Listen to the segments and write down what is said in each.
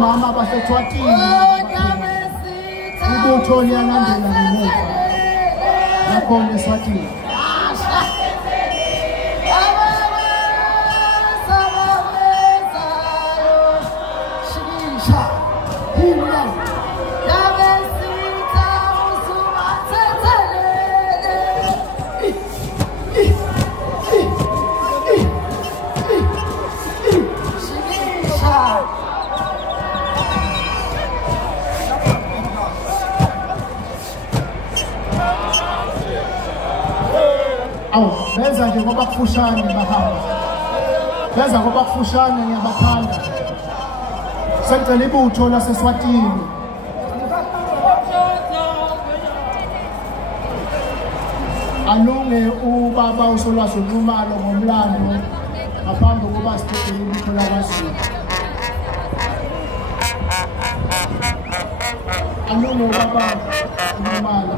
Mama baseThwatini ubuthonya landela ngemuva yakhona eSwatini Benza nje ngoba kufushane bahamba. Benza ngoba kufushane ngiyabakhanda. Sengicela ibutho laseSwatini. Alunge ubaba uSolwazi uNxumalo ngomlando ngaphambi kokuba sibheke ibutho lakwaZulu. Alunge ubaba uNxumalo.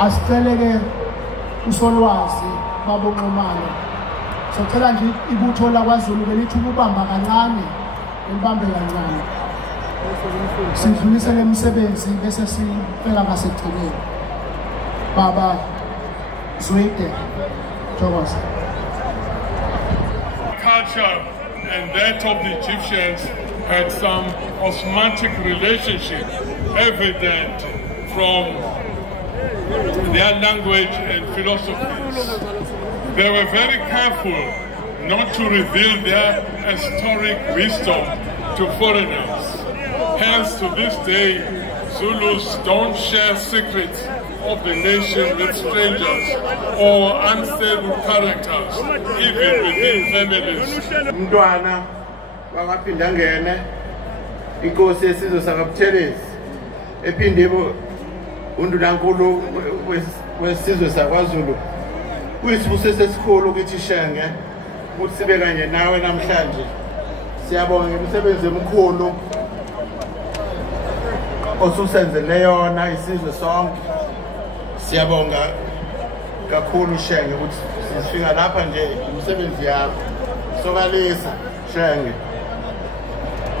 asicele-ke usolwazi babonxumalo socela nje ibutho lakwaZulu belithi ukubamba kancane libambe kancane sidlulisele umsebenzi bese sifika ngasekugcineni baba Zwide Thomas. Culture and that of the Egyptians had some osmotic relationship evident from their language and philosophies. They were very careful not to reveal their historic wisdom to foreigners. Hence, to this day, Zulus don't share secrets of the nation with strangers or unstable characters, even within families. Mntwana wakaphinda ngene inkosi yesizwe sakaButhelezi ephinde undunankulu wesizwe sakwaZulu kuyisibuso sesikhulu kithi Shenge ukuthi sibe kanye nawe namhlanje. Siyabonga imisebenzi emkhulu osusenzele yona isizwe sonke. Siyabonga kakhulu Shenge ukuthi sifika lapha nje imisebenzi yakho sokalisa Shenge.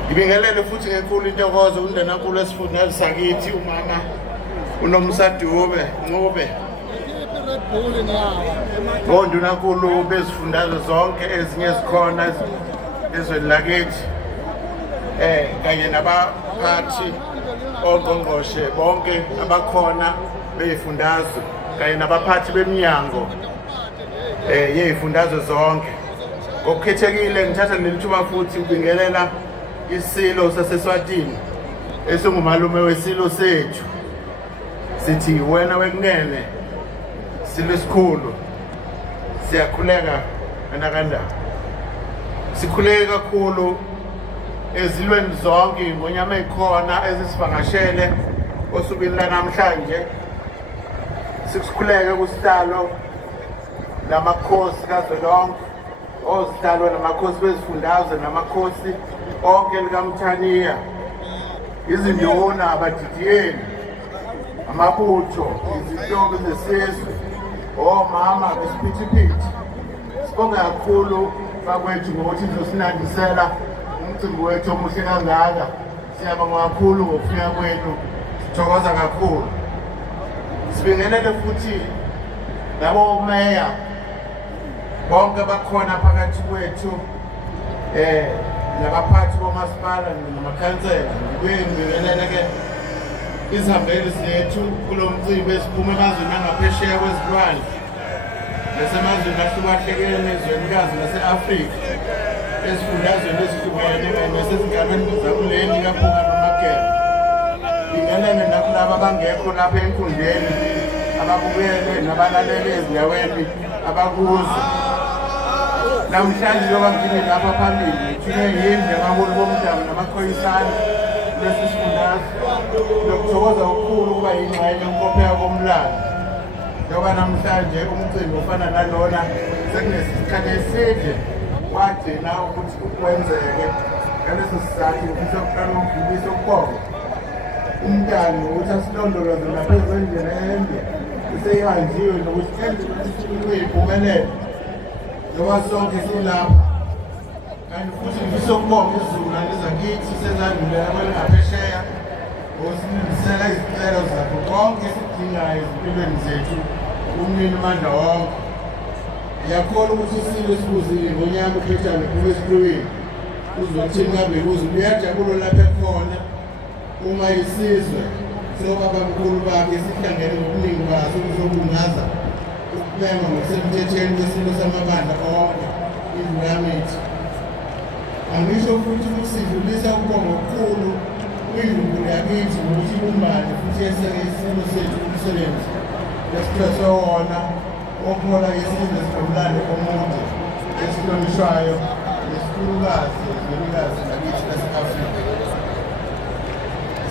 Ngibingelele futhi ngenkulu intokozo undenankulu esifundazwe sakithi umama uNomsadube Ncube ondunankulu bezifundazwe zonke ezinye zikhona ezweni lakithi kanye nabaphathi ongqongqoshe bonke abakhona beyifundazwe kanye nabaphathi beminyango yeyifundazwe zonke. Ngokukhethekile ngithatha lelithuba futhi ukubingelela isilo saseSwatini esingumalume wesilo sethu. Sithi wena wekunene silo esikhulu siyakhuleka anakanda. Sikhuleka kakhulu ezilweni zonke ingonyama ekhona ezisivakashele osukwini lanamhlanje. Sikukhuleka kusihlalo namakhosi kazwelonke ozihlalo namakhosi bezifundazwe namakhosi onke likaMthaniya izinduna abadidiyeni amabutho izintombi zesizwe omama besiphithiphithi. Sibonga kakhulu bakwethu ngokuthi nizosinandisela umcimbi wethu omuhle kangaka. Siyabonga kakhulu ngokufika kwenu, sithokoza kakhulu. Sibingelele futhi labo meya bonke bakhona phakathi kwethu nabaphathi bomasipala namakhansela. Ngibingelele-ke izihambeli zethu kulo mcimbi esiphuma emazweni angaphesheya kwezilwandle nasemazweni ahlukahlukene ezwenikazi lase-Afrika ezifundazweni ezihlukene nasezinganeni zakuleli kaphunga noMageba. Ngibingelele nakulabo abangekho lapha enkundleni ababukele nabalalele ezindaweni abakuzo. Namhlanje njengoba ngime lapha phambili ngithule yindlu abaholi bomdabu namakhoyisana lesi sifundazwe nokuthokoza okukhulu ukuba yingxenye yokukopheka komlando. Njengoba namhlanje umcimbi ofana nalona sekunesikhathi eside wagcina ukuthi kwenzeke ngaleso sizathu ngifisa ukuqala ukudlulisa ukubonga umntana ukuthi asilondoloze lapha kwendlela ende iseyihanjiwe nokuthi enze kuyimpumelelo njengoba sonke silapha. Kanti futhi ngifisa ukubonga izizukulwane zakithi sezandlulela kwelingaphesheya ngokusilungisela izicelo zakho konke esidingayo ezimpilweni zethu umnini amandla wonke. Ngiyakholwa ukuthi isilo esibuzile ngonyama uphethane kuba esipilweni uzothini ngabe kuze uyajabula lapha ekhona uma isizwe sobabamkhulu bakhe sihlangene ngobuningi baso ukuzobungaza ukubema ngokusemthethweni kwesilo samabandla onke indlu yamithi. Angisho futhi ukuthi sidlulisa ukubonga okukhulu kwindlu yakithi ngokuthi ibumbane futhi yeseke isimo sethu umsebenzi esiphethwe wona okuhola isizwe sinomlando omude esihlonishwayo nesikhulukazi nezwelikazi lakithi lase-Afrika.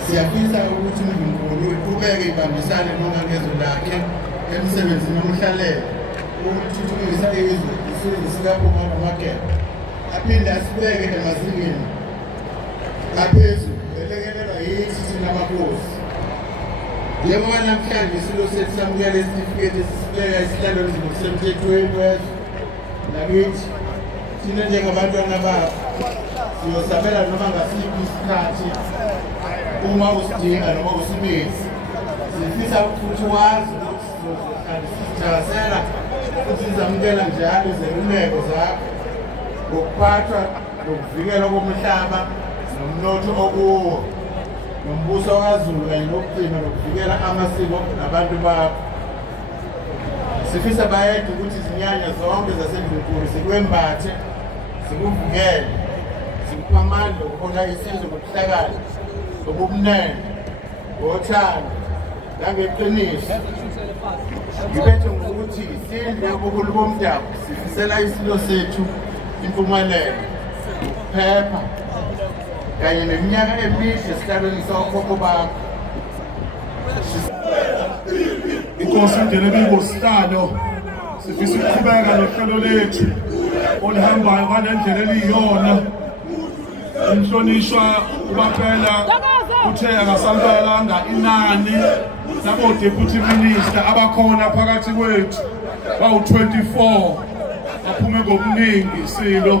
Siyafisa ukuthi uNkulunkulu uqhubeke ibambisane nongangezo lakhe emsebenzini omhlalele ukuthuthukisa izwe isizwe sikaphunga noMageba aphinde asibeke emazingeni aphezulu elekelelwa yithi thina makhosi. Njengoba namhlanje isilo sethu samukela isitifiketi esisibeka esihlalweni ngokusemthethweni wethu nakithi thina njengabantwana babo siyosabela noma ngasiphi isikhathi uma usidinga noma usibizi. Sifisa ukuthi wazi ukuthi sizithakasela futhi sizamukela njalo izeluleko zakho ngokuphathwa nokuvikelwa komhlaba nomnotho okuwo nombuso kaZulu kanye nokugcina nokuvikela amasiko nabantu bakho. Sifisa bayedwa ukuthi izinyanya zonke zasendunkulu sikwembathe sikuvikele sikupha amandla okuhola isizwe ngokuhlakani ngobumnene ngothando nangeqiniso. Ngibethe ngokuthi sindle ubukhulu bomdabu sifisela isilo sethu impumelelo ukuphepha kanye neminyaka emihle esihlalweni sokhokho bakho. Inkosi indlela ebiyisihlalo sifisa ukuqhubeka nohlelo lethu oluhambayo ngalendlela eliyiyona. Umhlonishwa ubaphela uthe akasambalanga inani labo deputy minister abakhona phakathi kwethu bawu-24 baphume ngobuningi silo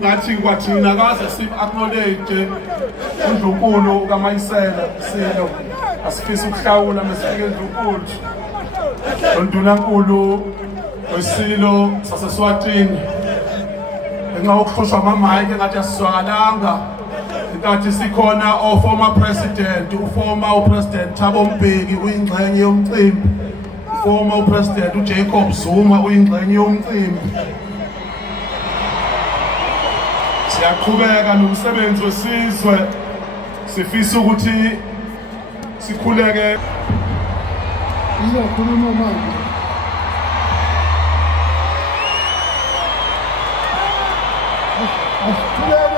ngathi kwathina kaze sim-acknowledge uNdlunkulu kaMayisela silo asifisa ukuhlawula mesifike eNdlunkulu uNdunankulu wesilo saseSwatini ngenxa yokuhlushwa amamayike ngathi asizwakalanga inkathi sikhona former president upresident Thabo Mbeki uyingxenye yomcimbi former president uJacob Zuma uyingxenye yomcimbi. Siyaqhubeka nomsebenzi wesizwe sifisa ukuthi sikhuleke izokhuluma manje. Asithulele